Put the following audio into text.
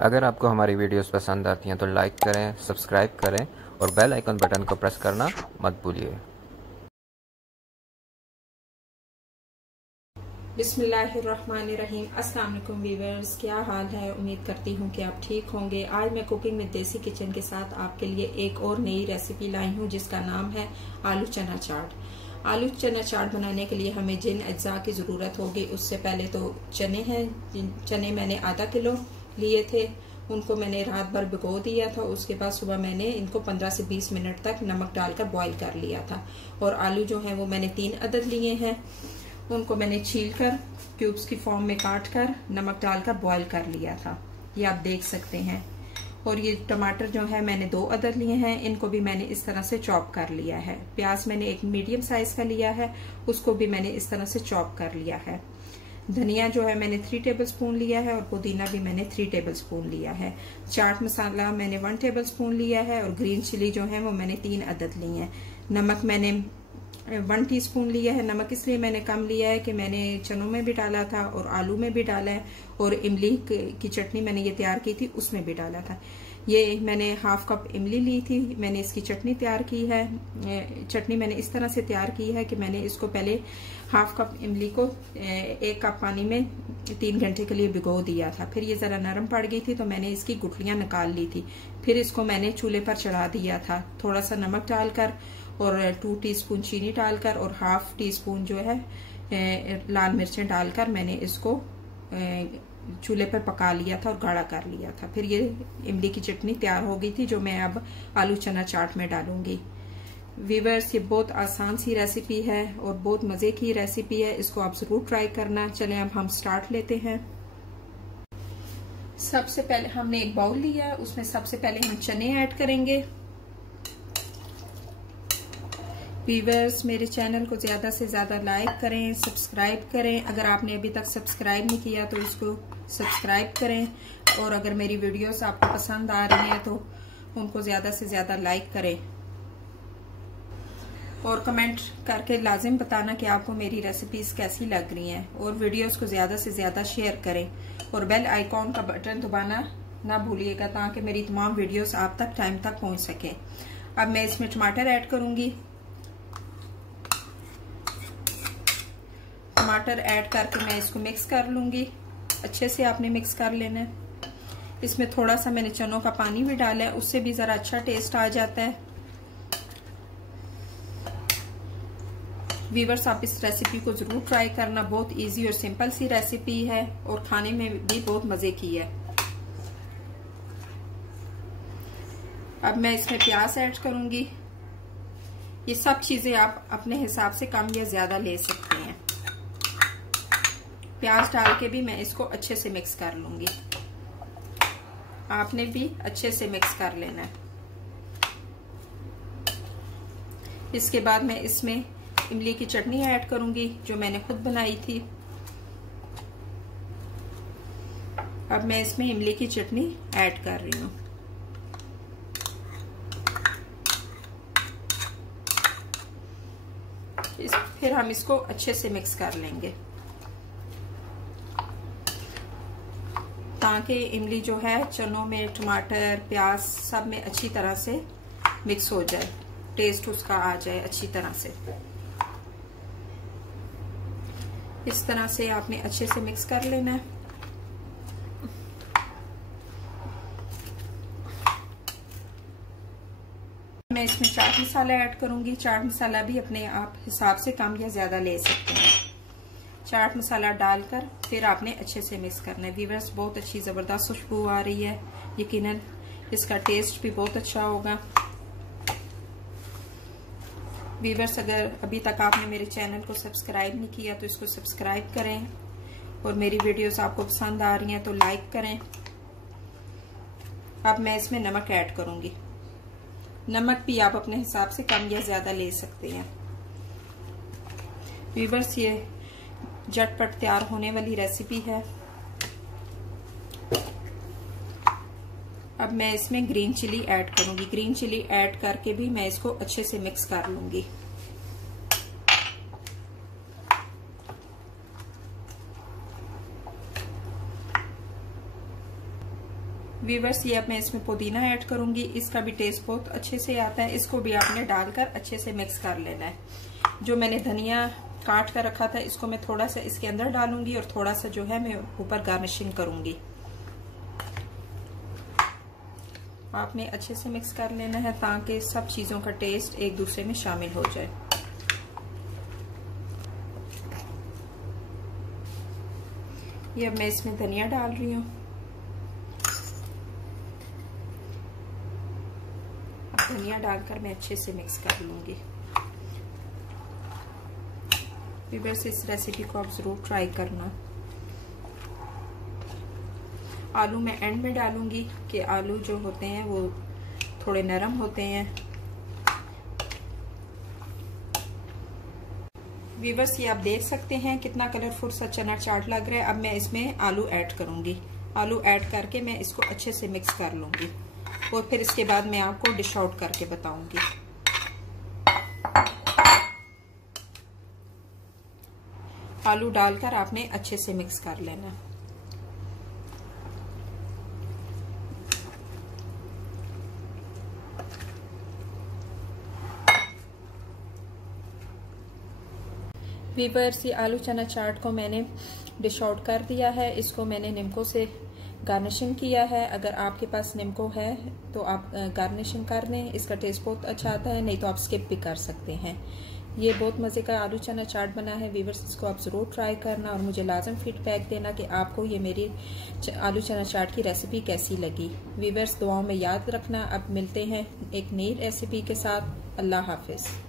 अगर आपको हमारी वीडियोस पसंद आती हैं तो लाइक करें, सब्सक्राइब करें और बेल आइकन बटन को प्रेस करना मत भूलिए। बिस्मिल्लाहिर्रहमानिर्रहीम। अस्सलाम वालेकुम व्यूअर्स, क्या हाल है? उम्मीद करती हूँ कि आप ठीक होंगे। आज मैं कुकिंग विद देसी किचन के साथ आपके लिए एक और नई रेसिपी लाई हूँ जिसका नाम है आलू चना चाट। आलू चना चाट बनाने के लिए हमें जिन अज्जा की ज़रूरत होगी, उससे पहले तो चने हैं। चने मैंने आधा किलो लिए थे, उनको मैंने रात भर भिगो दिया था। उसके बाद सुबह मैंने इनको 15 से 20 मिनट तक नमक डालकर बॉईल कर लिया था। और आलू जो है वो मैंने 3 अदद लिए हैं, उनको मैंने छील कर क्यूब्स की फॉर्म में काट कर नमक डालकर बॉईल कर लिया था, ये आप देख सकते हैं। और ये टमाटर जो है मैंने 2 अदद लिए हैं, इनको भी मैंने इस तरह से चॉप कर लिया है। प्याज मैंने एक मीडियम साइज का लिया है, उसको भी मैंने इस तरह से चॉप कर लिया है। धनिया जो है मैंने 3 टेबलस्पून लिया है और पुदीना भी मैंने 3 टेबलस्पून लिया है। चाट मसाला मैंने 1 टेबलस्पून लिया है और ग्रीन चिली जो है वो मैंने 3 अदद ली है। नमक मैंने 1 टीस्पून लिया है। नमक इसलिए मैंने कम लिया है कि मैंने चनों में भी डाला था और आलू में भी डाला है, और इमली की चटनी मैंने ये तैयार की थी उसमें भी डाला था। ये मैंने 1/2 कप इमली ली थी, मैंने इसकी चटनी तैयार की है। चटनी मैंने इस तरह से तैयार की है कि मैंने इसको पहले 1/2 कप इमली को 1 कप पानी में 3 घंटे के लिए भिगो दिया था। फिर ये जरा नरम पड़ गई थी तो मैंने इसकी गुठलियां निकाल ली थी। फिर इसको मैंने चूल्हे पर चढ़ा दिया था, थोड़ा सा नमक डालकर और 2 टीस्पून चीनी डालकर और 1/2 टीस्पून जो है लाल मिर्चें डालकर मैंने इसको चूल्हे पर पका लिया था और गाढ़ा कर लिया था। फिर ये इमली की चटनी तैयार हो गई थी जो मैं अब आलू चना चाट में डालूंगी। व्यूअर्स, ये बहुत आसान सी रेसिपी है और बहुत मजे की रेसिपी है, इसको आप जरूर ट्राई करना। चलें अब हम स्टार्ट लेते हैं। सबसे पहले हमने एक बाउल लिया है, उसमें सबसे पहले हम चने ऐड करेंगे। व्यूअर्स, मेरे चैनल को ज्यादा से ज्यादा लाइक करें, सब्सक्राइब करें। अगर आपने अभी तक सब्सक्राइब नहीं किया तो इसको सब्सक्राइब करें, और अगर मेरी वीडियोस आपको पसंद आ रही हैं तो उनको ज्यादा से ज्यादा लाइक करें और कमेंट करके लाजिम बताना कि आपको मेरी रेसिपीज कैसी लग रही हैं। और वीडियोस को ज्यादा से ज्यादा शेयर करें और बेल आइकॉन का बटन दबाना ना भूलिएगा ताकि मेरी तमाम वीडियोस आप तक टाइम तक पहुंच सके। अब मैं इसमें टमाटर ऐड करूंगी। टमाटर ऐड करके मैं इसको मिक्स कर लूंगी। अच्छे से आपने मिक्स कर लेना है। इसमें थोड़ा सा मैंने चनों का पानी भी डाला है, उससे भी जरा अच्छा टेस्ट आ जाता है। व्यूअर्स, आप इस रेसिपी को जरूर ट्राई करना, बहुत इजी और सिंपल सी रेसिपी है और खाने में भी बहुत मजे की है। अब मैं इसमें प्याज ऐड करूंगी। ये सब चीजें आप अपने हिसाब से कम या ज्यादा ले सकते हैं। प्याज डाल के भी मैं इसको अच्छे से मिक्स कर लूंगी। आपने भी अच्छे से मिक्स कर लेना है। इसके बाद मैं इसमें इमली की चटनी ऐड करूंगी जो मैंने खुद बनाई थी। अब मैं इसमें इमली की चटनी ऐड कर रही हूँ। फिर हम इसको अच्छे से मिक्स कर लेंगे ताकि इमली जो है चनों में, टमाटर, प्याज सब में अच्छी तरह से मिक्स हो जाए, टेस्ट उसका आ जाए अच्छी तरह से। इस तरह से आपने अच्छे से मिक्स कर लेना है। मैं इसमें चाट मसाला ऐड करूंगी। चाट मसाला भी अपने आप हिसाब से कम या ज्यादा ले सकते हैं। चाट मसाला डालकर फिर आपने अच्छे से मिक्स करना है। व्यूअर्स, बहुत अच्छी जबरदस्त खुशबू आ रही है, यकीनन इसका टेस्ट भी बहुत अच्छा होगा। व्यूअर्स, अगर अभी तक आपने मेरे चैनल को सब्सक्राइब नहीं किया तो इसको सब्सक्राइब करें, और मेरी वीडियोस आपको पसंद आ रही हैं तो लाइक करें। अब मैं इसमें नमक ऐड करूंगी। नमक भी आप अपने हिसाब से कम या ज्यादा ले सकते हैं। व्यूअर्स, ये झटपट तैयार होने वाली रेसिपी है। अब मैं इसमें ग्रीन चिली ऐड करूंगी। ग्रीन चिली ऐड करके भी मैं इसको अच्छे से मिक्स कर लूंगी। वीवर्स, ये अब मैं इसमें पुदीना ऐड करूंगी। इसका भी टेस्ट बहुत अच्छे से आता है। इसको भी आपने डालकर अच्छे से मिक्स कर लेना है। जो मैंने धनिया काट कर रखा था इसको मैं थोड़ा सा इसके अंदर डालूंगी और थोड़ा सा जो है मैं ऊपर गार्निशिंग करूंगी। आपने अच्छे से मिक्स कर लेना है ताकि सब चीजों का टेस्ट एक दूसरे में शामिल हो जाए। ये अब मैं इसमें धनिया डाल रही हूँ। अब धनिया डालकर मैं अच्छे से मिक्स कर लूंगी। व्यूअर्स, इस रेसिपी को आप जरूर ट्राई करना। आलू मैं एंड में डालूंगी कि आलू जो होते हैं वो थोड़े नरम होते हैं। व्यूअर्स, ये आप देख सकते हैं कितना कलरफुल सा चना चाट लग रहा है। अब मैं इसमें आलू ऐड करूंगी। आलू ऐड करके मैं इसको अच्छे से मिक्स कर लूंगी और फिर इसके बाद मैं आपको डिश आउट करके बताऊंगी। आलू डालकर आपने अच्छे से मिक्स कर लेना। व्यूअर्स, ये आलू चना चाट को मैंने डिश आउट कर दिया है। इसको मैंने निम्को से गार्निशिंग किया है। अगर आपके पास निम्को है तो आप गार्निशिंग कर लें, इसका टेस्ट बहुत अच्छा आता है। नहीं तो आप स्किप भी कर सकते हैं। ये बहुत मज़े का आलू चना चाट बना है। व्यूअर्स, इसको आप ज़रूर ट्राई करना और मुझे लाजम फीडबैक देना कि आपको ये मेरी आलू चना चाट की रेसिपी कैसी लगी। व्यूअर्स, दुआओं में याद रखना। अब मिलते हैं एक नई रेसिपी के साथ। अल्लाह हाफिज़।